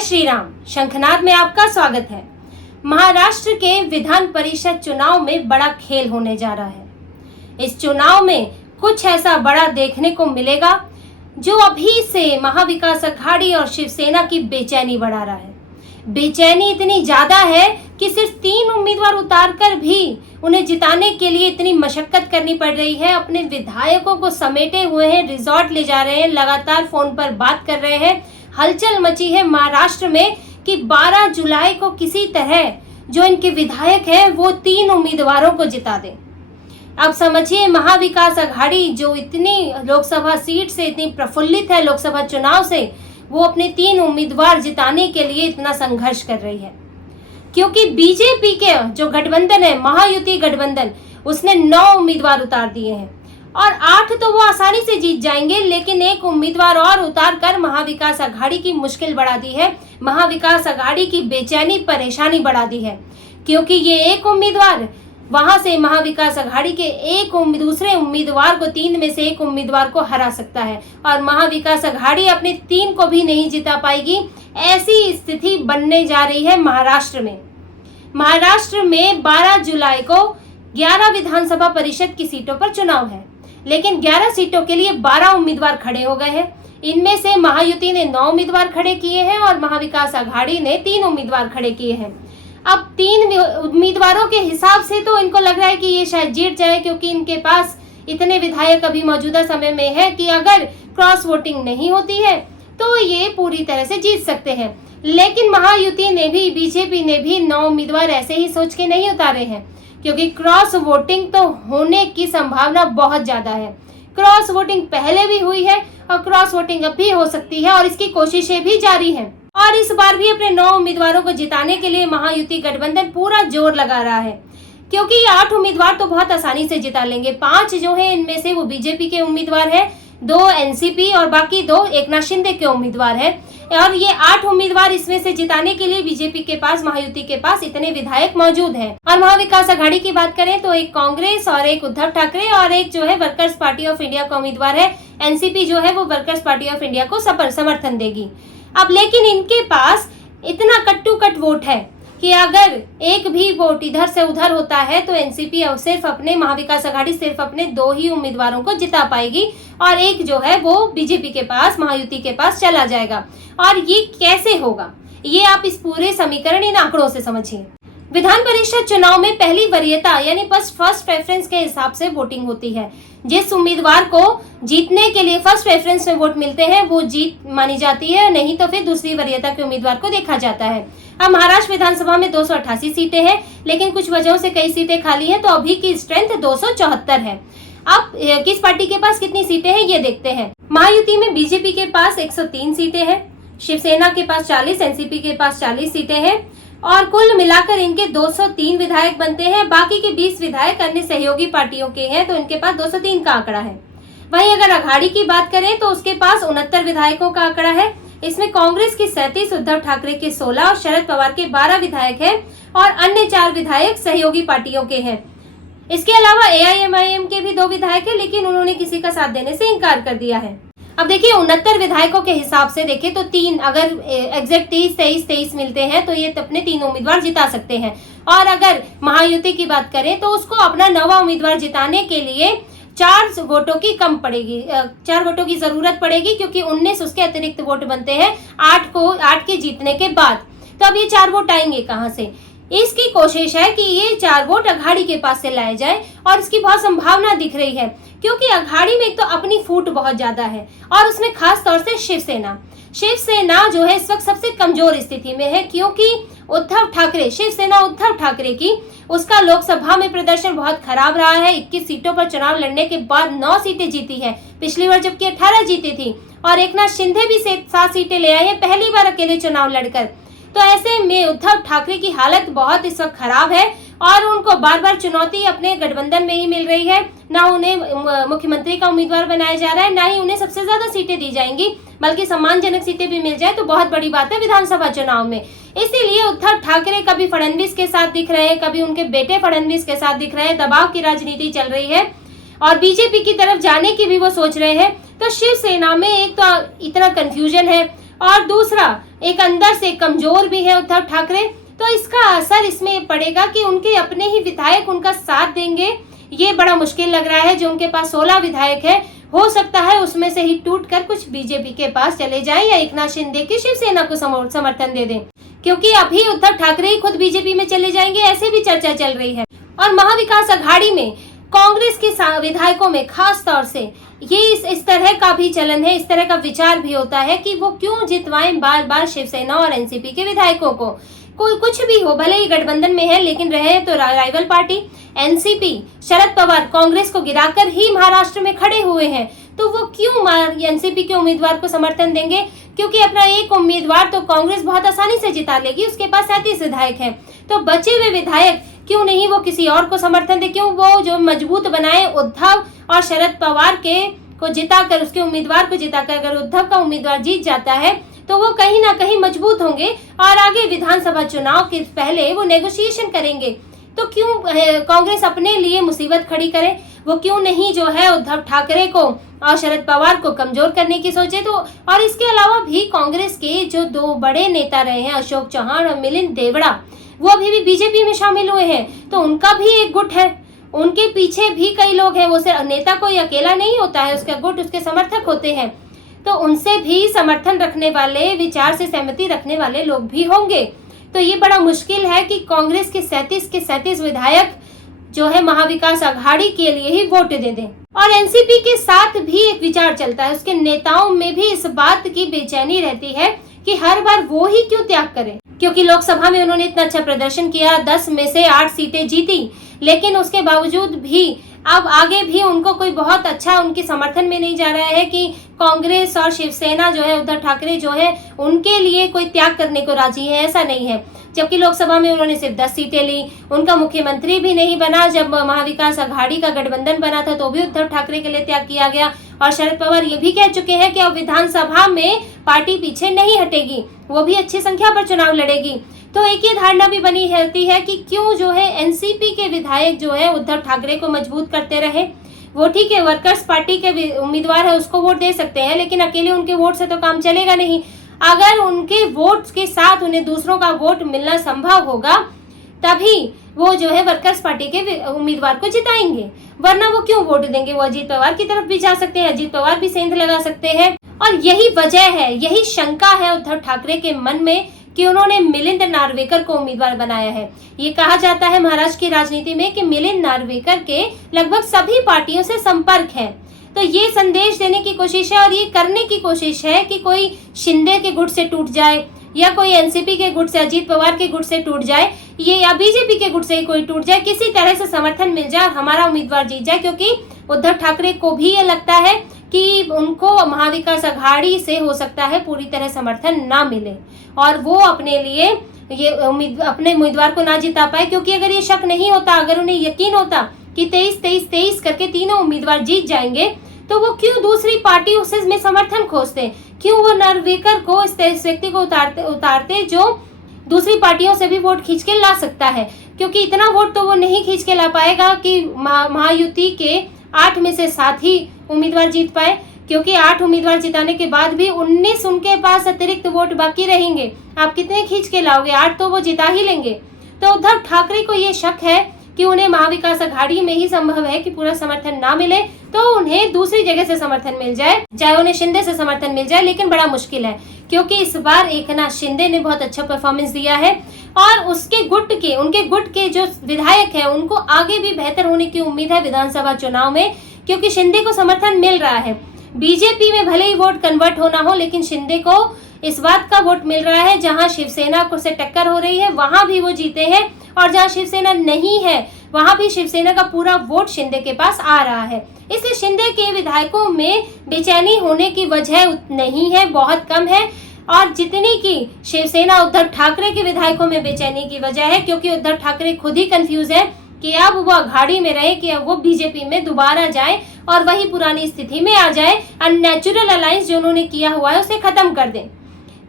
जय श्री राम। शंखनाद में आपका स्वागत है। महाराष्ट्र के विधान परिषद चुनाव में बड़ा खेल होने जा रहा है। इस चुनाव में कुछ ऐसा बड़ा देखने को मिलेगा जो अभी से महाविकास अघाड़ी और शिवसेना की बेचैनी बढ़ा रहा है। बेचैनी इतनी ज्यादा है कि सिर्फ 3 उम्मीदवार उतारकर भी उन्हें जिताने के लिए इतनी मशक्कत करनी पड़ रही है। अपने विधायकों को समेटे हुए हैं, रिजॉर्ट ले जा रहे हैं, लगातार फोन पर बात कर रहे हैं। हलचल मची है महाराष्ट्र में कि 12 जुलाई को किसी तरह जो इनके विधायक हैं वो 3 उम्मीदवारों को जिता दें। अब समझिए, महाविकास अघाड़ी जो इतनी लोकसभा सीट से इतनी प्रफुल्लित है लोकसभा चुनाव से, वो अपने 3 उम्मीदवार जिताने के लिए इतना संघर्ष कर रही है। क्योंकि बीजेपी के जो गठबंधन है, महायुति गठबंधन, उसने 9 उम्मीदवार उतार दिए हैं और 8 तो वो आसानी से जीत जाएंगे, लेकिन 1 उम्मीदवार और उतार कर महाविकास अघाड़ी की मुश्किल बढ़ा दी है। महाविकास अघाड़ी की बेचैनी, परेशानी बढ़ा दी है। क्योंकि ये 1 उम्मीदवार वहां से महाविकास अघाड़ी के दूसरे उम्मीदवार को, 3 में से 1 उम्मीदवार को हरा सकता है और महाविकास अघाड़ी अपने 3 को भी नहीं जिता पाएगी। ऐसी स्थिति बनने जा रही है महाराष्ट्र में। महाराष्ट्र में 12 जुलाई को 11 विधानसभा परिषद की सीटों पर चुनाव है, लेकिन 11 सीटों के लिए 12 उम्मीदवार खड़े हो गए हैं। इनमें से महायुति ने 9 उम्मीदवार खड़े किए हैं और महाविकास अघाड़ी ने 3 उम्मीदवार खड़े किए हैं। अब 3 उम्मीदवारों के हिसाब से तो इनको लग रहा है कि ये शायद जीत जाए, क्योंकि इनके पास इतने विधायक अभी मौजूदा समय में है कि अगर क्रॉस वोटिंग नहीं होती है तो ये पूरी तरह से जीत सकते हैं। लेकिन महायुति ने भी, बीजेपी ने भी 9 उम्मीदवार ऐसे ही सोच के नहीं उतारे हैं, क्योंकि क्रॉस वोटिंग तो होने की संभावना बहुत ज्यादा है। क्रॉस वोटिंग पहले भी हुई है और क्रॉस वोटिंग अब भी हो सकती है और इसकी कोशिशें भी जारी हैं। और इस बार भी अपने 9 उम्मीदवारों को जिताने के लिए महायुति गठबंधन पूरा जोर लगा रहा है, क्योंकि ये 8 उम्मीदवार तो बहुत आसानी से जिता लेंगे। 5 जो है इनमें से वो बीजेपी के उम्मीदवार है, 2 एनसीपी और बाकी 2 एकनाथ शिंदे के उम्मीदवार है। और ये 8 उम्मीदवार इसमें से जिताने के लिए बीजेपी के पास, महायुति के पास इतने विधायक मौजूद हैं। और महाविकास अघाड़ी की बात करें तो एक कांग्रेस और एक उद्धव ठाकरे और एक जो है वर्कर्स पार्टी ऑफ इंडिया का उम्मीदवार है। एनसीपी जो है वो वर्कर्स पार्टी ऑफ इंडिया को समर्थन देगी। अब लेकिन इनके पास इतना कट्टू कट वोट है कि अगर एक भी वोट इधर से उधर होता है तो एनसीपी सिर्फ अपने, महाविकास अघाड़ी सिर्फ अपने 2 ही उम्मीदवारों को जिता पाएगी और एक जो है वो बीजेपी के पास, महायुति के पास चला जाएगा। और ये कैसे होगा, ये आप इस पूरे समीकरण इन आंकड़ों से समझिए। विधान परिषद चुनाव में पहली वरीयता यानी फर्स्ट प्रेफरेंस के हिसाब से वोटिंग होती है। जिस उम्मीदवार को जीतने के लिए फर्स्ट प्रेफरेंस में वोट मिलते हैं वो जीत मानी जाती है, नहीं तो फिर दूसरी वरीयता के उम्मीदवार को देखा जाता है। अब महाराष्ट्र विधानसभा में 288 सीटें हैं, लेकिन कुछ वजहों से कई सीटें खाली हैं, तो अभी की स्ट्रेंथ 274 है। अब किस पार्टी के पास कितनी सीटें हैं ये देखते हैं। महायुति में बीजेपी के पास 103 सीटें हैं, शिवसेना के पास 40, एनसीपी के पास 40 सीटें हैं और कुल मिलाकर इनके 203 विधायक बनते हैं। बाकी के 20 विधायक अन्य सहयोगी पार्टियों के हैं, तो इनके पास 203 का आंकड़ा है। वहीं अगर अघाड़ी की बात करें तो उसके पास 69 विधायकों का आंकड़ा है। इसमें कांग्रेस की 37, उद्धव ठाकरे के 16 और शरद पवार के 12 विधायक हैं और अन्य 4 विधायक सहयोगी पार्टियों के हैं। इसके अलावा एआईएमआईएम के भी 2 विधायक हैं, लेकिन उन्होंने किसी का साथ देने से इनकार कर दिया है। अब देखिए, 69 विधायकों के हिसाब से देखें तो 3, अगर एग्जैक्ट 23 मिलते हैं तो ये अपने 3 उम्मीदवार जिता सकते हैं। और अगर महायुति की बात करें तो उसको अपना 9वां उम्मीदवार जिताने के लिए 4 वोटों की कम पड़ेगी, 4 वोटों की जरूरत पड़ेगी, क्योंकि 19 उसके अतिरिक्त वोट बनते हैं 8 के जीतने के बाद। तो अब ये 4 वोट आएंगे कहां से? इसकी कोशिश है कि ये 4 वोट अघाड़ी के पास से लाए जाए और इसकी बहुत संभावना दिख रही है, क्योंकि अघाड़ी में एक तो अपनी फूट बहुत ज्यादा है और उसमें खास तौर से शिवसेना जो है इस वक्त सबसे कमजोर स्थिति में है, क्योंकि शिवसेना उद्धव ठाकरे की, उसका लोकसभा में प्रदर्शन बहुत खराब रहा है। 21 सीटों पर चुनाव लड़ने के बाद 9 सीटें जीती है पिछली बार, जबकि 18 जीती थी। और एकनाथ शिंदे भी 7 सीटें ले आए हैं पहली बार अकेले चुनाव लड़कर। तो ऐसे में उद्धव ठाकरे की हालत बहुत इस वक्त खराब है और उनको बार बार चुनौती अपने गठबंधन में ही मिल रही है। ना उन्हें मुख्यमंत्री का उम्मीदवार बनाया जा रहा है, ना ही उन्हें सबसे ज्यादा सीटें दी जाएंगी, बल्कि सम्मानजनक सीटें भी मिल जाए तो बहुत बड़ी बात है विधानसभा चुनाव में। इसीलिए उद्धव ठाकरे कभी फडणवीस के साथ दिख रहे हैं, कभी उनके बेटे फडणवीस के साथ दिख रहे हैं। दबाव की राजनीति चल रही है और बीजेपी की तरफ जाने की भी वो सोच रहे हैं। तो शिवसेना में एक तो इतना कंफ्यूजन है और दूसरा एक अंदर से कमजोर भी है उद्धव ठाकरे, तो इसका असर इसमें पड़ेगा कि उनके अपने ही विधायक उनका साथ देंगे। ये बड़ा मुश्किल लग रहा है। जो उनके पास 16 विधायक है, हो सकता है उसमें से ही टूटकर कुछ बीजेपी के पास चले जाएं या एकनाथ शिंदे की शिवसेना को समर्थन दे दें, क्योंकि अभी उद्धव ठाकरे ही खुद बीजेपी में चले जाएंगे, ऐसे भी चर्चा चल रही है। और महाविकास अघाड़ी में कांग्रेस के विधायकों में खास तौर से ये इस तरह का भी चलन है, इस तरह का विचार भी होता है कि वो क्यों जितवाएं बार बार शिवसेना और एनसीपी के विधायकों को। कोई कुछ भी हो, भले ही गठबंधन में है लेकिन रहे तो rival party. NCP Sharad Pawar Congress को गिराकर ही महाराष्ट्र में खड़े हुए हैं, तो वो क्यों एनसीपी के उम्मीदवार को समर्थन देंगे? क्योंकि अपना एक उम्मीदवार तो कांग्रेस बहुत आसानी से जिता लेगी, उसके पास 37 विधायक हैं। तो बचे हुए विधायक क्यों नहीं वो किसी और को समर्थन दे? क्यों वो जो मजबूत बनाए उद्धव और शरद पवार को जिताकर, उसके उम्मीदवार को जिताकर, अगर उद्धव का उम्मीदवार जीत जाता है तो वो कहीं ना कहीं मजबूत होंगे और आगे विधानसभा चुनाव के पहले वो नेगोशिएशन करेंगे। तो क्यों कांग्रेस अपने लिए मुसीबत खड़ी करे? वो क्यों नहीं जो है उद्धव ठाकरे को और शरद पवार को कमजोर करने की सोचे? तो और इसके अलावा भी कांग्रेस के जो 2 बड़े नेता रहे हैं, अशोक चौहान और मिलिंद देवड़ा, वो अभी भी बीजेपी में शामिल हुए हैं, तो उनका भी एक गुट है, उनके पीछे भी कई लोग हैं। वो सिर्फ नेता कोई अकेला नहीं होता है, उसका गुट, उसके समर्थक होते हैं, तो उनसे भी समर्थन रखने वाले, विचार से सहमति रखने वाले लोग भी होंगे। तो ये बड़ा मुश्किल है कि कांग्रेस के 37 विधायक जो है महाविकास अघाड़ी के लिए ही वोट दे दें। और एनसीपी के साथ भी एक विचार चलता है, उसके नेताओं में भी इस बात की बेचैनी रहती है कि हर बार वो ही क्यों त्याग करें, क्योंकि लोकसभा में उन्होंने इतना अच्छा प्रदर्शन किया, 10 में से 8 सीटें जीती, लेकिन उसके बावजूद भी अब आगे भी उनको कोई बहुत अच्छा उनके समर्थन में नहीं जा रहा है कि कांग्रेस और शिवसेना जो है, उद्धव ठाकरे जो है, उनके लिए कोई त्याग करने को राजी है, ऐसा नहीं है। जबकि लोकसभा में उन्होंने सिर्फ 10 सीटें ली, उनका मुख्यमंत्री भी नहीं बना। जब महाविकास अघाड़ी का गठबंधन बना था तो भी उद्धव ठाकरे के लिए त्याग किया गया। और शरद पवार ये भी कह चुके हैं कि अब विधानसभा में पार्टी पीछे नहीं हटेगी, वो भी अच्छी संख्या पर चुनाव लड़ेगी। तो एक ये धारणा भी बनी रहती है कि क्यों जो है एनसीपी के विधायक जो है उद्धव ठाकरे को मजबूत करते रहे। वो ठीक है, वर्कर्स पार्टी के उम्मीदवार है, उसको वोट दे सकते हैं, लेकिन अकेले उनके वोट से तो काम चलेगा नहीं। अगर उनके वोट के साथ उन्हें दूसरों का वोट मिलना संभव होगा, तभी वो जो है वर्कर्स पार्टी के उम्मीदवार को जिताएंगे, वरना वो क्यों वोट देंगे? वो अजीत पवार की तरफ भी जा सकते हैं, अजीत पवार भी सेंध लगा सकते हैं। और यही वजह है, यही शंका है उद्धव ठाकरे के मन में कि उन्होंने मिलिंद नार्वेकर को उम्मीदवार बनाया है। ये कहा जाता है महाराष्ट्र की राजनीति में कि मिलिंद नार्वेकर के लगभग सभी पार्टियों से संपर्क है। तो ये संदेश देने की कोशिश है और ये करने की कोशिश है कि कोई शिंदे के गुट से टूट जाए या कोई एनसीपी के गुट से, अजीत पवार के गुट से टूट जाए, ये या बीजेपी के गुट से ही कोई टूट जाए, किसी तरह से समर्थन मिल जाए और हमारा उम्मीदवार जीत जाए। क्योंकि उद्धव ठाकरे को भी ये लगता है कि उनको महाविकास अघाड़ी से हो सकता है पूरी तरह समर्थन ना मिले और वो अपने लिए ये अपने उम्मीदवार को ना जिता पाए। क्योंकि अगर ये शक नहीं होता, अगर उन्हें यकीन होता कि 23-23-23 करके तीनों उम्मीदवार जीत जाएंगे, तो वो क्यों दूसरी पार्टी में समर्थन खोजते? क्यों वो नार्वेकर को, इस व्यक्ति को उतारते जो दूसरी पार्टियों से भी वोट खींच के ला सकता है? क्योंकि इतना वोट तो वो नहीं खींच के ला पाएगा कि महायुति के 8 में से 7 ही उम्मीदवार जीत पाए, क्योंकि 8 उम्मीदवार जिताने के बाद भी 19 उनके पास अतिरिक्त वोट बाकी रहेंगे। आप कितने खींच के लाओगे? 8 तो वो जिता ही लेंगे। तो उद्धव ठाकरे को ये शक है कि उन्हें महाविकास अघाड़ी में ही संभव है कि पूरा समर्थन ना मिले, तो उन्हें दूसरी जगह से समर्थन मिल जाए, चाहे उन्हें शिंदे से समर्थन मिल जाए। लेकिन बड़ा मुश्किल है, क्योंकि इस बार एकनाथ शिंदे ने बहुत अच्छा परफॉर्मेंस दिया है और उनके गुट के जो विधायक हैं उनको आगे भी बेहतर होने की उम्मीद है विधानसभा चुनाव में, क्योंकि शिंदे को समर्थन मिल रहा है। बीजेपी में भले ही वोट कन्वर्ट होना हो, लेकिन शिंदे को इस बात का वोट मिल रहा है, जहां शिवसेना को से टक्कर हो रही है वहां भी वो जीते हैं, और जहां शिवसेना नहीं है वहां भी शिवसेना का पूरा वोट शिंदे के पास आ रहा है। इसलिए शिंदे के विधायकों में बेचैनी होने की वजह नहीं है, बहुत कम है। और जितनी की शिवसेना उद्धव ठाकरे के विधायकों में बेचैनी की वजह है, क्योंकि उद्धव ठाकरे खुद ही कंफ्यूज है कि अब वो अघाड़ी में रहे कि अब वो बीजेपी में दोबारा जाए और वही पुरानी स्थिति में आ जाए, अननेचुरल अलायंस जो उन्होंने किया हुआ है उसे खत्म कर दें।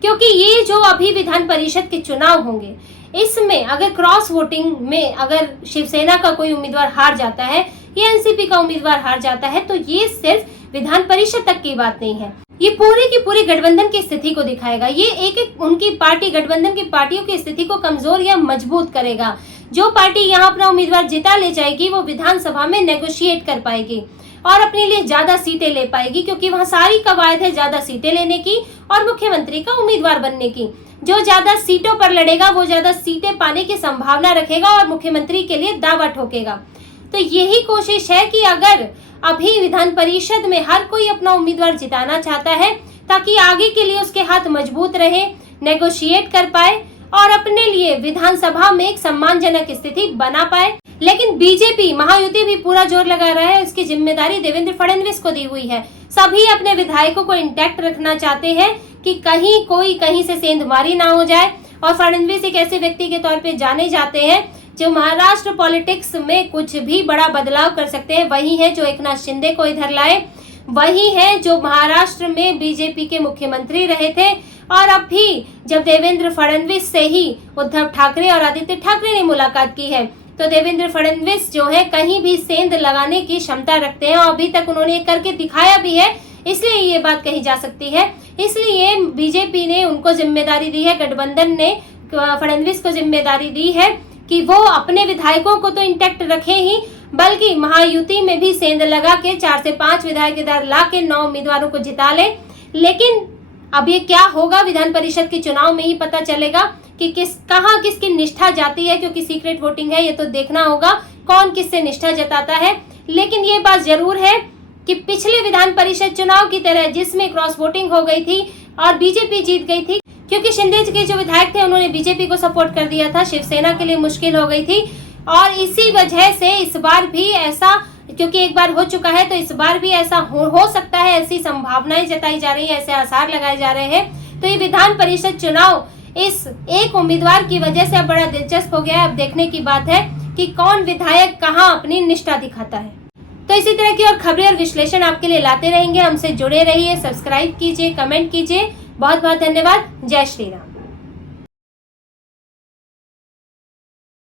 क्योंकि ये जो अभी विधान परिषद के चुनाव होंगे, इसमें अगर क्रॉस वोटिंग में अगर शिवसेना का कोई उम्मीदवार हार जाता है या एनसीपी का उम्मीदवार हार जाता है, तो ये सिर्फ विधान परिषद तक की बात नहीं है, ये पूरी की पूरी गठबंधन की स्थिति को दिखाएगा। ये एक एक उनकी पार्टी, गठबंधन की पार्टियों की स्थिति को कमजोर या मजबूत करेगा। जो पार्टी यहाँ अपना उम्मीदवार जिता ले जाएगी वो विधानसभा में नेगोशिएट कर पाएगी और अपने लिए ज्यादा सीटें ले पाएगी, क्योंकि वहाँ सारी कवायद है ज्यादा सीटें लेने की और मुख्यमंत्री का उम्मीदवार बनने की। जो ज्यादा सीटों पर लड़ेगा वो ज्यादा सीटें पाने की संभावना रखेगा और मुख्यमंत्री के लिए दावा ठोकेगा। तो यही कोशिश है कि अगर अभी विधान परिषद में हर कोई अपना उम्मीदवार जिताना चाहता है ताकि आगे के लिए उसके हाथ मजबूत रहे, नेगोशिएट कर पाए और अपने लिए विधानसभा में एक सम्मानजनक स्थिति बना पाए। लेकिन बीजेपी महायुति भी पूरा जोर लगा रहा है, इसकी जिम्मेदारी देवेंद्र फडणवीस को दी हुई है। सभी अपने विधायकों को इंटैक्ट रखना चाहते हैं कि कहीं कोई कहीं से सेंधमारी ना हो जाए। और फडणवीस एक ऐसे व्यक्ति के तौर पे जाने जाते हैं जो महाराष्ट्र पॉलिटिक्स में कुछ भी बड़ा बदलाव कर सकते हैं। वही है जो एकनाथ शिंदे को इधर लाए, वही है जो महाराष्ट्र में बीजेपी के मुख्यमंत्री रहे थे और अब भी जब देवेंद्र फडणवीस से ही उद्धव ठाकरे और आदित्य ठाकरे ने मुलाकात की है तो देवेंद्र फडणवीस जो है कहीं भी सेंध लगाने की क्षमता रखते हैं और अभी तक उन्होंने करके दिखाया भी है, इसलिए ये बात कही जा सकती है। इसलिए बीजेपी ने उनको जिम्मेदारी दी है, गठबंधन ने फडणवीस को जिम्मेदारी दी है कि वो अपने विधायकों को तो इंटैक्ट रखे ही, बल्कि महायुति में भी सेंध लगा के 4 से 5 विधायक इधर ला के 9 उम्मीदवारों को जिता ले। लेकिन अब ये क्या होगा विधान परिषद के चुनाव में ही पता चलेगा कि कहाँ किसकी निष्ठा जाती है, क्योंकि सीक्रेट वोटिंग है, ये तो देखना होगा कौन किससे निष्ठा जताता है। लेकिन ये बात जरूर है कि पिछले विधान परिषद चुनाव की तरह जिसमें क्रॉस वोटिंग हो गई थी और बीजेपी जीत गई थी, क्योंकि शिंदे के जो विधायक थे उन्होंने बीजेपी को सपोर्ट कर दिया था, शिवसेना के लिए मुश्किल हो गई थी। और इसी वजह से इस बार भी ऐसा, क्योंकि एक बार हो चुका है तो इस बार भी ऐसा हो सकता है, ऐसी संभावनाएं जताई जा रही है, ऐसे आसार लगाए जा रहे हैं। तो ये विधान परिषद चुनाव इस एक उम्मीदवार की वजह से अब बड़ा दिलचस्प हो गया है। अब देखने की बात है कि कौन विधायक कहां अपनी निष्ठा दिखाता है। तो इसी तरह की और खबरें और विश्लेषण आपके लिए लाते रहेंगे। हमसे जुड़े रहिए, सब्सक्राइब कीजिए, कमेंट कीजिए। बहुत बहुत धन्यवाद। जय श्री राम।